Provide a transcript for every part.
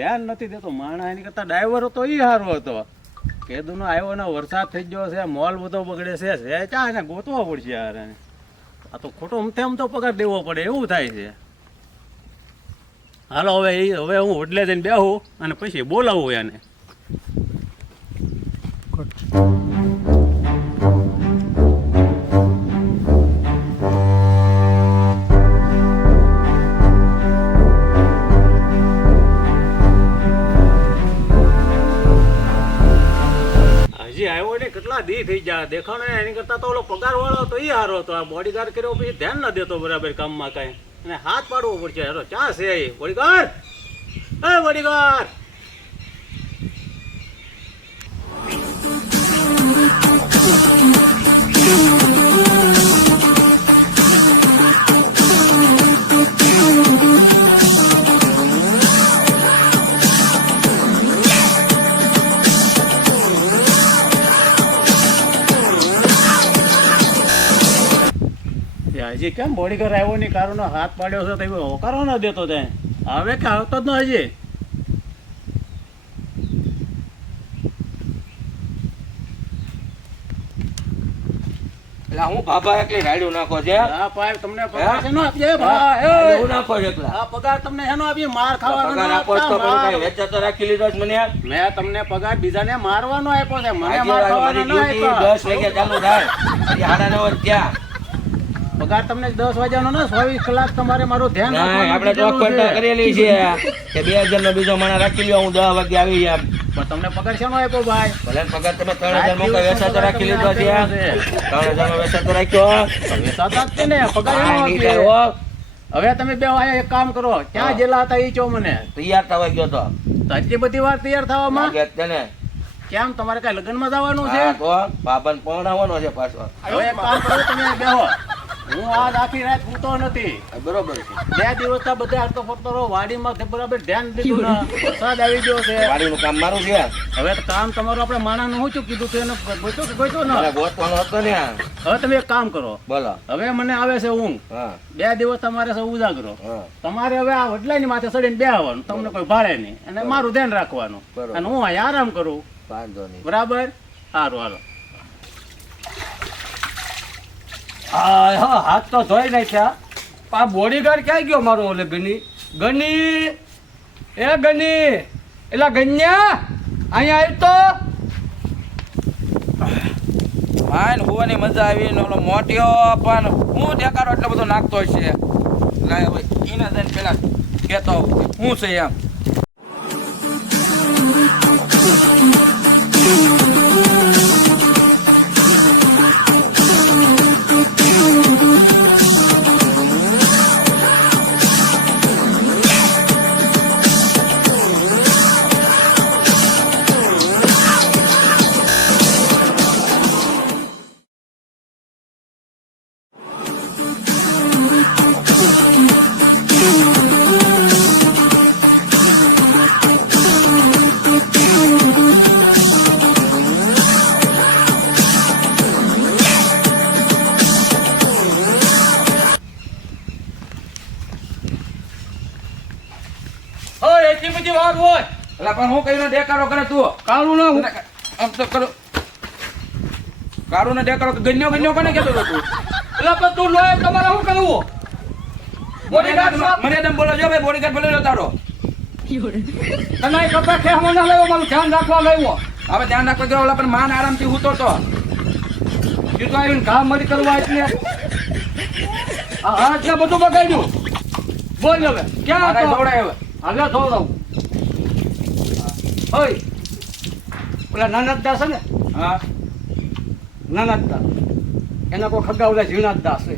ધ્યાન નથી દેતો. માણસ એની કરતા ડ્રાઈવર હતો એ સારો હતો. કેદુનો આવ્યો ને વરસાદ થઈ ગયો છે, મોલ બધો બગડે છે છે ચા એને ગોતવો પડશે યાર. આ તો ખોટો અમથે તો પગાર દેવો પડે, એવું થાય છે. હાલો, હવે એ હવે હું હોટલે જઈને બેહું અને પછી બોલાવું એને. કેટલા દી થઈ ગયા. દેખાણો એની કરતા તો ઓલો પગાર વાળો તો એ હારો હતો. આ બોડીગાર્ડ કર્યો પછી ધ્યાન ન દેતો બરાબર કામમાં કાંઈ. અને હાથ પાડવો પડશે. હેરો ચા છે એ બોડીગાર્ડ એ બોડીગાર્ડ એ હજી કેમ બોડીગાર્ડ આવ્યો નહીં? કારોનો હાથ પાડ્યો છે તો હોકારો ન દેતો તે. હવે કે આવતો જ ન હજી. હું બાબા એકલી રાડ્યું નાખો છે? આ પાય તમને પગાર નાખો એકલા. આ તમને શેનો આપીએ? માર ખાવાનો પગાર આપો તો પણ માર. કાંઈ રાખી લીધો છે મને. મેં તમને પગાર બીજાને મારવાનો આપ્યો છે. મને માર ખાવાનો ન આપ્યો. દસ વાગે ચાલુ થાય. હજી નવ જ થયા. પગાર તમને દસ વાગ્યાનો ને ચોવીસ કલાક તમારે મારું ધ્યાન આપણે તો છે. કરેલી છે કે બે હજાર નો બીજો માણસ રાખી લ્યો હું દસ વાગે આવી એમ પણ તમને પગાર શેનો આપ્યો ભાઈ? ભલે પગાર તમે ત્રણ હજારમાં કઈ વેચાતો રાખી લીધો છે. ત્રણ હજારમાં વેચાતો રાખ્યો સાત ને પગાર. હવે તમે બે એક કામ કરો ક્યાં જેલા હતા એ ચો મને. તૈયાર થવા ગયો તો. આટલી બધી વાર તૈયાર થવામાં? ને. કેમ? તમારે કઈ લગ્નમાં જવાનું છે? બાબાને છે પાછો. હવે કામ કરો તમે બેહો. હું આ આખી રાત સૂતો નથી. બરોબર બે દિવસથી બધા હારતો ફરતો રહો વાડીમાં બરાબર ધ્યાન દીધું ને વરસાદ આવી ગયો છે. વાડીનું કામ મારું છે. હવે તો કામ તમારું આપણે માણસનું શું કીધું છે એને ગોતો કે ગોતો ને? ગોતવાનો હતો ને હવે તમે એક કામ કરો. બોલો. હવે મને આવે છે ઊંઘ. બે દિવસ તમારે છે ઉજાગરો. તમારે હવે આ વડલાની માથે ચડીને બે આવવાનું તમને કોઈ ભાડે નહીં. અને મારું ધ્યાન રાખવાનું. અને હું અહીં આરામ કરું. વાંધો નહીં. બરાબર? સારું હાલો. હા, હાથ તો ધોઈ નાખ્યા. આ બોડીગાર્ડ ક્યાં ગયો મારો ઓલે ગની? ગની? એ ગની? એટલે ગન્યા? અહીંયા આવ્યો તો? માન, હોવાની મજા આવી, ને ઓલો મોટિયો પણ હું દેખાડો એટલો બધો નાખતો છે એટલે હવે જઈને પેલા કહેતો હું છે એમ. પણ હું કહીને દેખાડો કરે તું. કાળું ના હું આમ તો કરો. કારું ને દેખાડો ગન્યો ગન્યો કોને કેતો તું? એટલે પણ તું લોય તમારે શું કરવું? બોડીગાર્ડ મને એકદમ બોલો જો ભાઈ બોડીગાર્ડ ભલે લો તારો તને કપા ખેમાં ના લેવો મારું ધ્યાન રાખવા લેવો હવે ધ્યાન રાખવા કે ઓલા પણ માન આરામથી હૂતો તો. તો આવીને કામ મરી કરવા એટલે આ હા એટલે બધું બગાડ્યું. બોલ હવે ક્યાં દોડાય હવે. હવે થોડું ઓય. ઓલા નાનકદા છે ને? હા. નાનકદા. એના કોઈ ખગા ઓલા ઝીણાદા છે.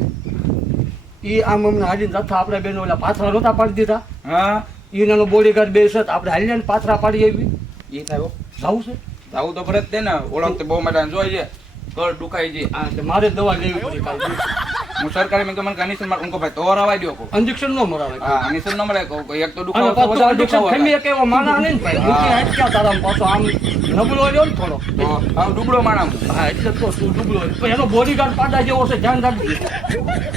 એ આમ અમને હાડીને નથા આપણે બેનો ઓલા પાથરા નહોતા પાડી દીધા. હા. નાનો બોડીગાર્ડ બે છે તો આપણે હાલીને પાથરા પાડી આવી એ થાય. જવું છે? આવું તો ફરજ તે ને. ઓળખ બહુ મજા જોઈએ છે કળ દુખાઈ છે મારે દવા લેવી પડી કાલે. સરકારી મેં મને કનિશન માર ઉनको ભાઈ તો હરાવાઈ દો કો ઇન્જેક્શન નો મરાવે હા ઇન્જેક્શન નો મળે કો એક તો દુખાવો તો વધારે દુખાવો ખમી કે એવો માના ને ભાઈ. મૂકી હાટ ક્યાં તારા પાછો આમ નબળો રહ્યો ને થોડો. હા ડુબળો માણા હા. એટલે તો શું ડુબળો પણ એનો બોડી પાડા જેવો છે ધ્યાન રાખજો.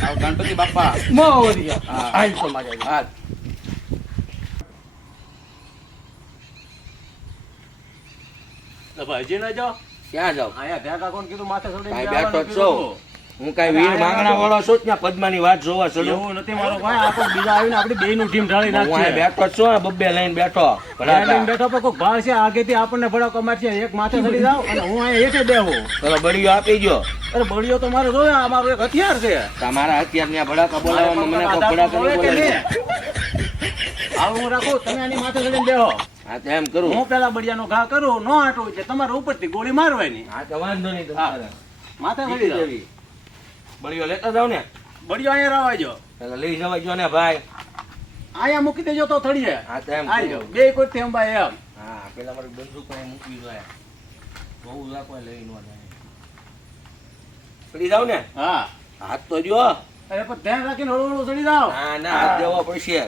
આ ગણપતિ બાપા. મો આઈ તો લાગે હા હજી ના જાઓ. ક્યાં જાઓ? અહીંયા ભેગા કોણ કીધું માથે બેઠો છો. હું કઈ વીર માંગણા વાળો છું ત્યાં પદ્માની વાત જોવા છું એવું નથી મારો ભાઈ આ બીજા આવીને આપણી બેયનું ટીમ ઢાળી નાખશે. બેઠો છો બબ્બે લઈને બેઠો. લઈને બેઠો પણ કોઈ ભાવ છે આગેથી આપણને ભડાકો મારશે એક માથે ચડી જાવ અને હું અહીંયા એકે બેહું. ચલો બળીઓ આપી ગયો. અરે બળીઓ તો મારે જોયો આ મારું એક હથિયાર છે. તમારા અત્યાર ત્યાં ભડાકા બોલાવવાનું મને કોઈ ભડાકા નહીં બોલાવી. આવું હું રાખું તમે આની માથે ચડીને બેહો. હા તો એમ કરું. હું પેલા બળિયાનો ઘા કરું નો આટવું છે તમારે ઉપરથી ગોળી મારવાની. હા તો વાંધો નહીં તમારે માથે ચડી જાવ બળીઓ લેતા જાવ ને. બળિયો અહીંયા રવાજો એટલે લઈ જવાજો ને ભાઈ. અહીંયા મૂકી દેજો તો થડીએ હા તો એમ આવી બે કોઈ થેંબા એમ. હા પેલા મારે બંદૂક અહીં મૂકી દો બહુ રાખવા લઈ ન જાય. ચડી જાવ ને? હા. હાથ તો જો. અરે પણ ધ્યાન રાખીને હળવું હળવું ચડી જાવ ના ના હાથ દેવો પડશે.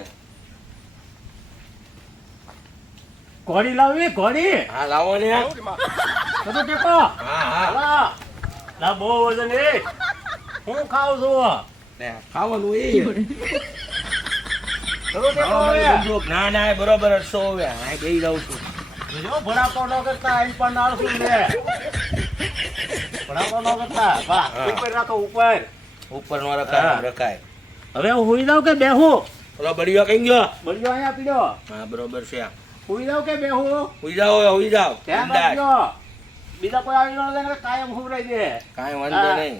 ઘોડી લાવવી ઘોડી. હા લાવો ને. તો ટેકો. હા હા. હા. ના બહુ વજન એ. હું ખાવ છું. ને ખાવાનું એ કદો ટેકો હવે બંદૂક ના ના બરોબર જ હવે. અહીં બેસી જાઉં છું. જો ભડાકો ન કરતા અહીં પણ નાળશું લે ભડાકો ન કરતા. વાહ ઉપર રાખો ઉપર. ઉપર નો રખાય રખાય. હવે હું હુઈ કે બેહું? ઓલો બળીઓ કઈ ગયો? બળિયો અહીંયા પીડ્યો? હા બરોબર છે હુઈ જાઉં કે બેહું? હુઈ જાઓ હુઈ જાઓ. ધ્યાન રાખજો. બીજા કોઈ આવી ને કાયમ હુવરાઈ દે કાંઈ વાંધો નહીં.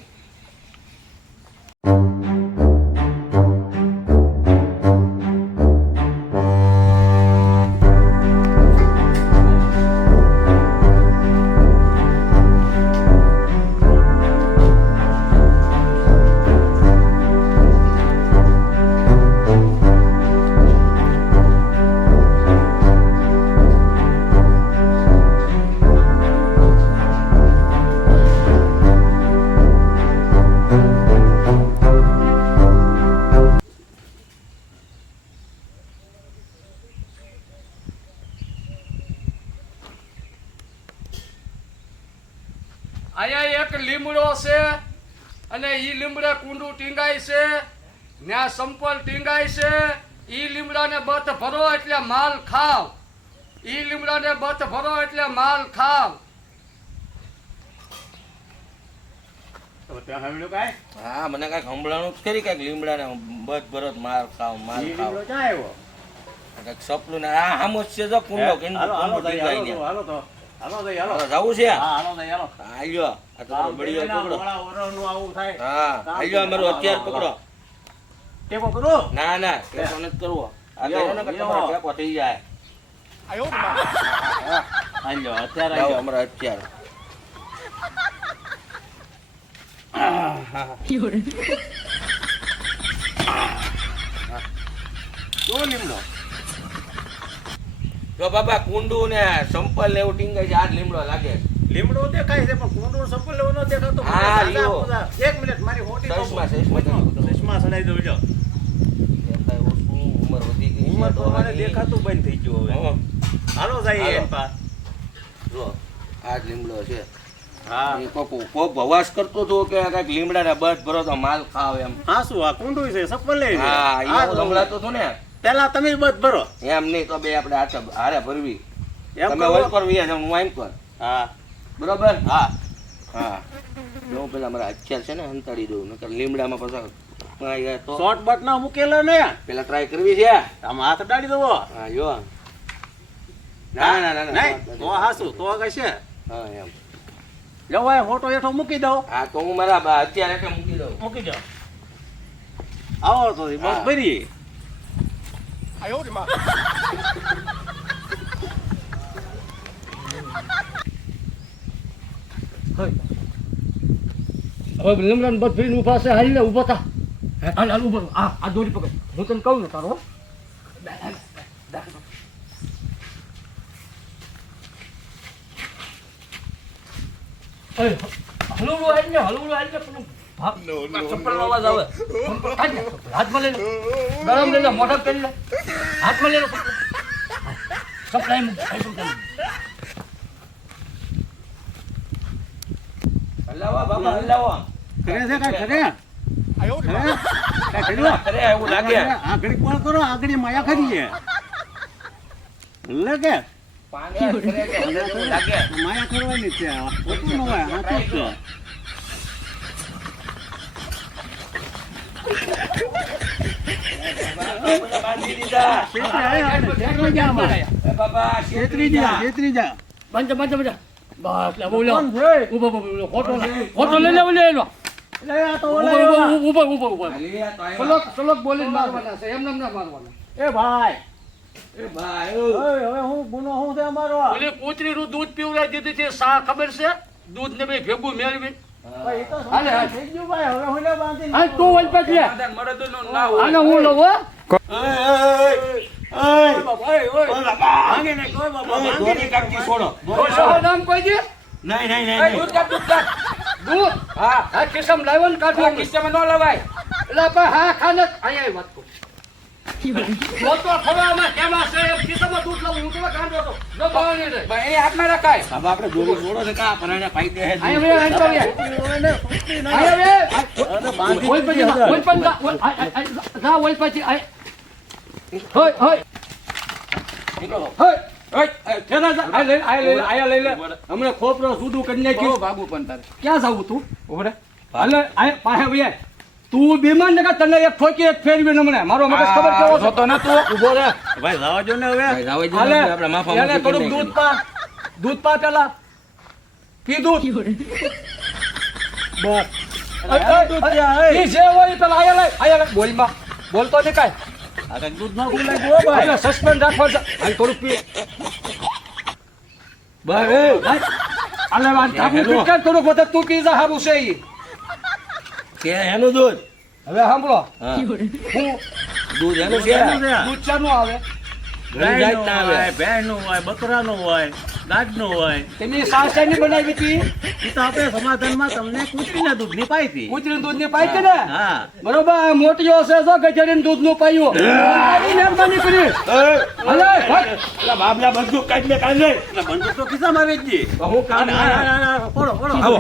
લીમડો છે અને ઈ લીમડે કુંડું ટીંગાય છે. ત્યાં સંપલ ટીંગાય છે. ઈ લીમડાને બથ ભરો એટલે માલ ખાવ. ઈ લીમડાને બથ ભરો એટલે માલ ખાવ? હા મને કંઈક સંભળાણું જ ખરી કાંઈક લીમડાને બધ ભરત માર ખાવ માર ખાવ. સપલું ને આ હામો જ છે જો કુંડો? કીંડો હાલો તો, હાલો તો. હાલો ભાઈ, હાલો. હાલો, જાવું છે હા, હાલો ભાઈ, હાલો. આલ્યો આ તમારો બળીઓ પકડો આવું થાય. હા આલ્યો અમારું હાલો, પકડો ટેકો કરું? ના ના ટેકો નથી કરવો આ તો લ્યો, એને કે લ્યો. તમારો ટેકો થઈ જાય હાલ્યો, અત્યારે હથિયાર લીમડો? જો બાબા કુંડું ને સંપલ ને એવું ટીંગાય છે આ લીમડો લાગે લીમડો દેખાય છે પણ કુંડું સફળ એવું ન દેખાતું. હા, લ્યો. એક મિનિટ મારી હોટી તો- ચશ્મા, ચશ્મા સડાઈ દઉં જો. ઉંમર વધી ગઈ ઉંમર તો આની. દેખાતું બંધ થઈ ગયું હવે. હાલો જાય એમ પા જો આ લીમડો છે હા કોક ભવાસ કરતો હતો કે કાંઈક લીમડાના બધ ભરો તો માલ ખાવ એમ હા શું આ કુંડું છે સફળ લઈ હા એ હું સંભળાતો હતો ને પેલા તમે બધ ભરો. એમ નહીં તો બે આપણે હાથે હારે ભરવી. એમ તમે કરો? પર વિયા હું વાઈન પર હા. બરોબર? હા. હા. જો પેલા મારા હથિયાર છે ને હંતાડી દઉં નકર લીમડામાં પાછા શોર્ટ બટ ના મૂકેલો ને. પેલા ટ્રાય કરવી છે? આમ હાથ ડાળી દો હા. જો. ના ના ના ના તો હાસુ તો કશે હા એમ. લો ભાઈ ફોટો હેઠો મૂકી દઉં. હા તો હું મારા અત્યારે હથિયાર હેઠળ મૂકી દઉં. મૂકી દો આવો તો બસ હા. ભરી હવે લીમડાને બધ ફરીને છે હાલ ને ઊભો થા હાલ હાલ ઊભો આ આ દોરી પકડ હું તને કહું ને તારો હલવું હાલ ને હલવું હાલ ને પણ ભાગ ચપ્પલનો અવાજ આવે કાઢ ને ચપ્પલ. હાથમાં લઈ લે ગરમ લઈ લે મોઢા કરી લે હાથમાં લેલો. ચપ્પલ મૂક. હલાવો બાબા હલાવો. કરે છે કાંઈ? કરે કરે? કાંઈ કર્યું? અરે એવું લાગે. આગળ કોણ કરો? આગળ માયા કરવાની છે આ. ન હોય સાચું છે. એ ભાઈ. એ ભાઈ ઓ. હું ગુનો હું છે અમારો? ઓલી કૂતરીનું દૂધ પીવડાવી દીધી છે સા ખબર છે? દૂધ ને બે ભેગું મેળવી. કિસ્સામાં ન લવાય. એટલે હા ખાને અહીંયા હમણે ખોપરો સુધું કરી નાખ્યું. ભાગવું પણ તારે. ક્યાં જવું તું? હાલે પાસે વયા તું બીમાર ને તને એક ઠોકી એક ફેરવી હમણે. મારો મગજ ખબર કેવો આ જોતો તું ઊભો રે. ભાઈ લાવા જો ને હવે. ભાઈ, રાવાઈ જઈને હાલે. આપણે માફા માફી થોડુંક દૂધ પા. દૂધ પા પેલા. પી દૂધ. બસ. દૂધ ત્યાં, એ. જે હોય પેલા આયા લઈ આયા લઈ બોલમાં બોલતો નહીં કાંઈ. આ દૂધ ના લાગ્યું હો ભાઈ. સસ્પેન્ડ રાખવા હાલ પી. ભાઈ, એ. પીટ કર તું પી જા હારું છે ઈ. કે એનું દૂધ હવે સાંભળો હા. દૂધ એનું છે દૂધ ચાનું આવે આવે. ભેંસનું હોય બકરાનું હોય ગાજનું હોય તેની સાસની બનાવી હતી એ તો આપણે સમાધાનમાં તમને કૂતરીના દૂધની પાઈ હતી કૂતરી દૂધ પાઈ છે ને હા બરોબર મોટી મોટીઓ છે જો ગજેડીને દૂધનું પાયું મહેરબાની કરી હાલે હટ. બાબલા બંદૂક કાઢી લે કાઢી લે બંદૂક તો ખિસ્સામાં વેચજી હું કામ આવો